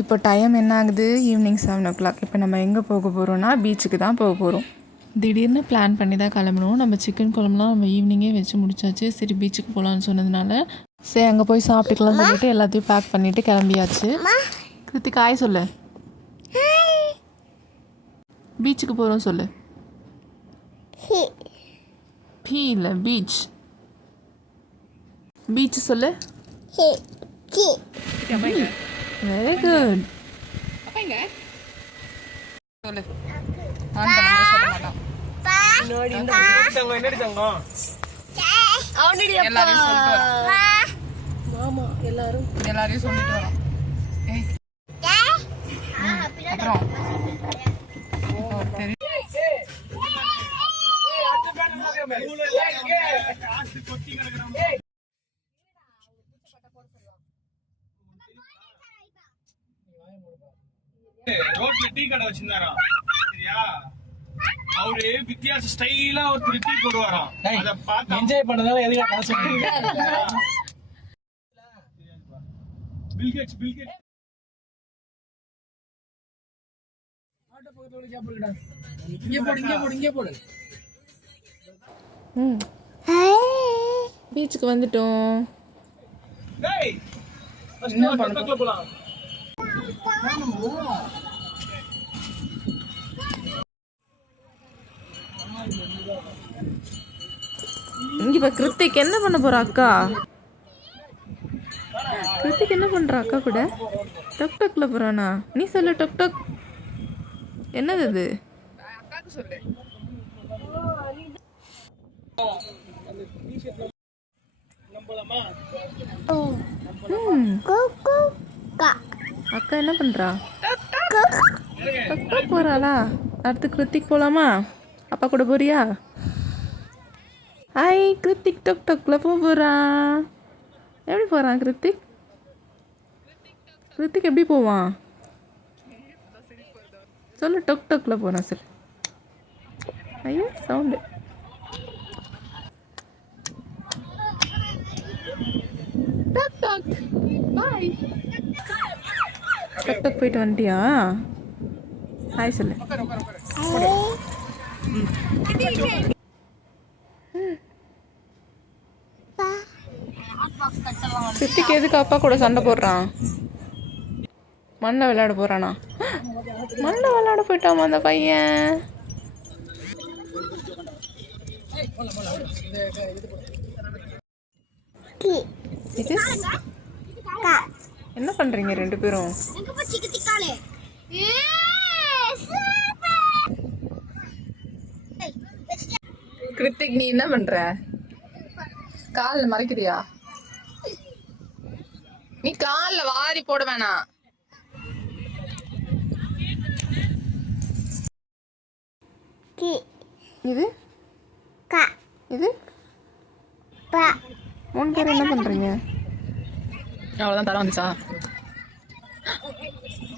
இப்போ டைம் என்ன ஆகுது? ஈவினிங் 7:00. இப்போ நம்ம எங்கே போக போகிறோன்னா பீச்சுக்கு தான் போக போகிறோம். திடீர்னு பிளான் பண்ணி தான் கிளம்பணும். நம்ம சிக்கன் குழம்புலாம் நம்ம ஈவினிங்கே வச்சு முடிச்சாச்சு. சரி பீச்சுக்கு போகலான்னு சொன்னதுனால சரி அங்கே போய் சாப்பிட்டுக்கலாம்னு சொல்லிட்டு எல்லாத்தையும் பேக் பண்ணிவிட்டு கிளம்பியாச்சு. கிருத்திக் ஹாய் சொல்லு. பீச்சுக்கு போகிறோம் சொல்லு. பீ இல்லை பீச். பீச் சொல்லு. Very good. சொல்லு. எல்லாரையும் சொல்லிட்டு வரோம். அப்புறம் ரோட்ல டீ கடை வச்சிருந்தாராம். சரியா? அவரு வித்தியாச ஸ்டைலா ஒரு டீ போடுவாராம். அத பார்த்து என்ஜாய் பண்ணதால எதுக்கு காசு பில்கேட்ஸ் ஆட்டோ பக்கத்துல சாப்பிடுடா. இங்க போடு. பீச்சுக்கு வந்துட்டோம். டேய் என்ன பக்கத்துல போலாம். இங்க இப்ப கிருத்திக் என்ன பண்ண போற அக்கா? கிருத்திக் என்ன பண்ற அக்கா கூட? டக் டக்ல போறானா? நீ சொல்லு டக் டக். என்னது இது? அக்காக்கு சொல்லு. நம்பலாமா? அக்கா என்ன பண்றா? டக் போறாளா? அடுத்து கிருத்திக் போலாமா? அப்பா கூட போறியா? ஹாய் கிருத்திக் டக் டக்ல போறான். எப்படி போறான் கிருத்திக்? கிருத்திக் எப்படி போவான் சொல்லு. டக் டக்ல போறான் சொல்லு. ஐயோ சவுண்டு. டக் டக் பாய். டக் டக் போயிட்டு வந்துட்டியா? ஹாய் சொல்லு. கிருத்திக் எதுக்கு அப்பா கூட சண்டை போடுறான்? மண்ணை விளையாட போறானா? மண்ணை விளையாட போயிட்டாமா அந்த பையன். இது என்ன பண்றீங்க ரெண்டு பேரும்? கிருத்திக் நீ என்ன பண்ற? காலில் மறைக்கிறியா? நீ காலில் வாரி போட வேணாம். இது இது 3 பேர் என்ன பண்றீங்க? அவ்வளவுதான் தரம் வந்துச்சா?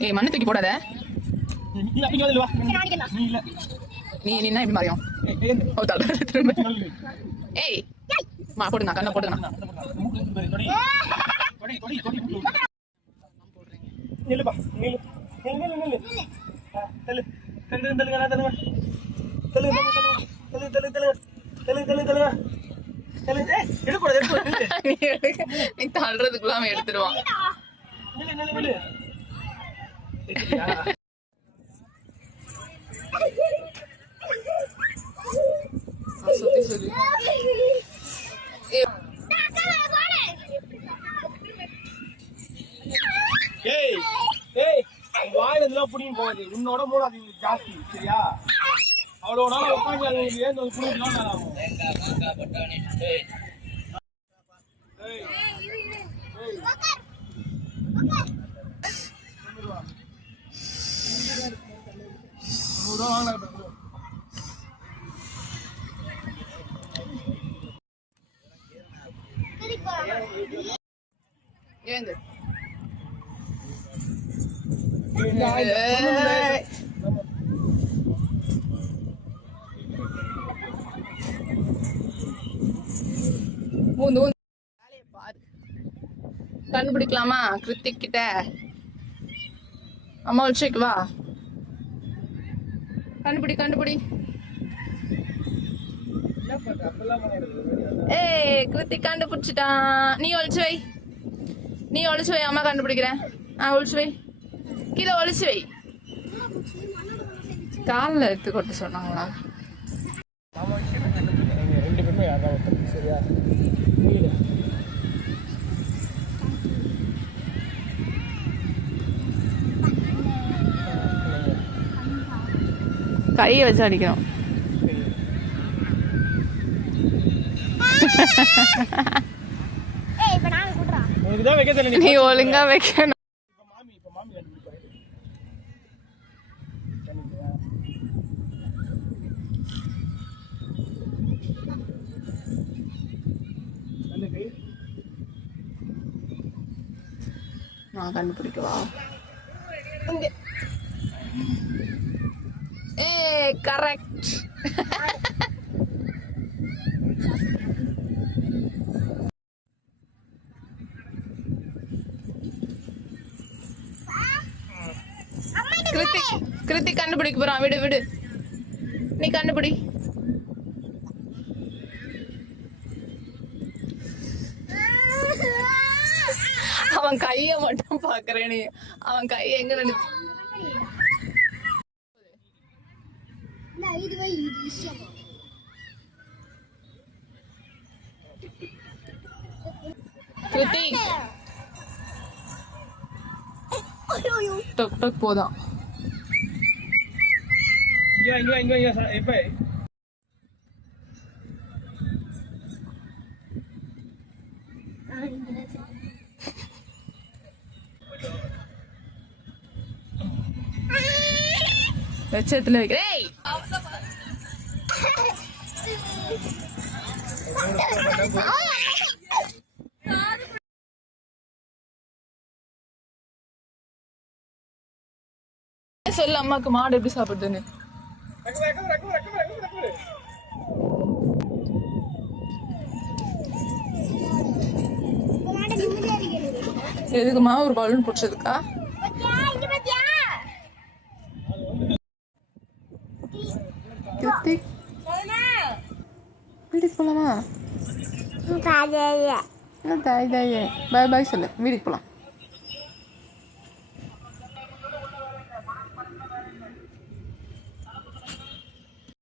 ஏய் மண்ணு தூக்கி போடாத. நீ என்ன எப்படி மாறியும்? ஏய் மா போடுங்க கண்ணை போடுங்க. நீ தள்ளுறதுக்குள்ள அவன் எடுத்துடுவான். சுத்தி சொல்லி வாயில இதெல்லாம் புடிங்க போகுது. உன்னோட மூட அது ஜாஸ்தி. சரியா? அவ்வளோ நாள் உட்காந்து ஏன் புடிக்கலாம் ஆகும். ஏந்து ஊந்து வேலையை பாரு. கண்டுபிடிக்கலாமா கிருத்திக் கிட்ட? அம்மா ஒழிச்சு வைக்கவா? கண்டுபிடி கண்டுபிடி. ஏய் கிருத்திக் கண்டுபிடிச்சிட்டான். நீ ஒழிச்சு வை, நீ ஒழிச்சு வை. அம்மா கண்டுபிடிக்கிறேன். ஒழிச்சு வை, கீழே ஒழிச்சு வை. காலில் எடுத்து கொட்ட சொன்னாங்களா? ரெண்டு பேருமே யாரா ஒருத்தர் சரியா புரியல. கையை வச்சு அடிக்கணும். உனக்கு தான் வைக்க தெரியல. நீ ஒழுங்கா வைக்கணும். இப்ப மாமி கண்டுபிடிப்பாரு. நான் கண்டுபிடிக்கவா? கரெக்ட். கிருத்திக் கண்டுபிடிக்க போறான். விடு விடு, நீ கண்டுபிடி. அவன் கைய மட்டும் பாக்குறேன். நீ அவன் கைய எங்க நினைச்சு கிருத்திக் டக் டக் போதான். இங்க இப்ப லட்சத்துல வைக்கிறேன். சொல்லு அம்மாக்கு மாடு எப்படி சாப்பிடுதுன்னு. எதுக்குமா? ஒரு பலூன் பிடிச்சதுக்கா? வீட்டுக்கு போலாமா? பாய் பாய் சொல்லு, வீட்டுக்கு போலாம்.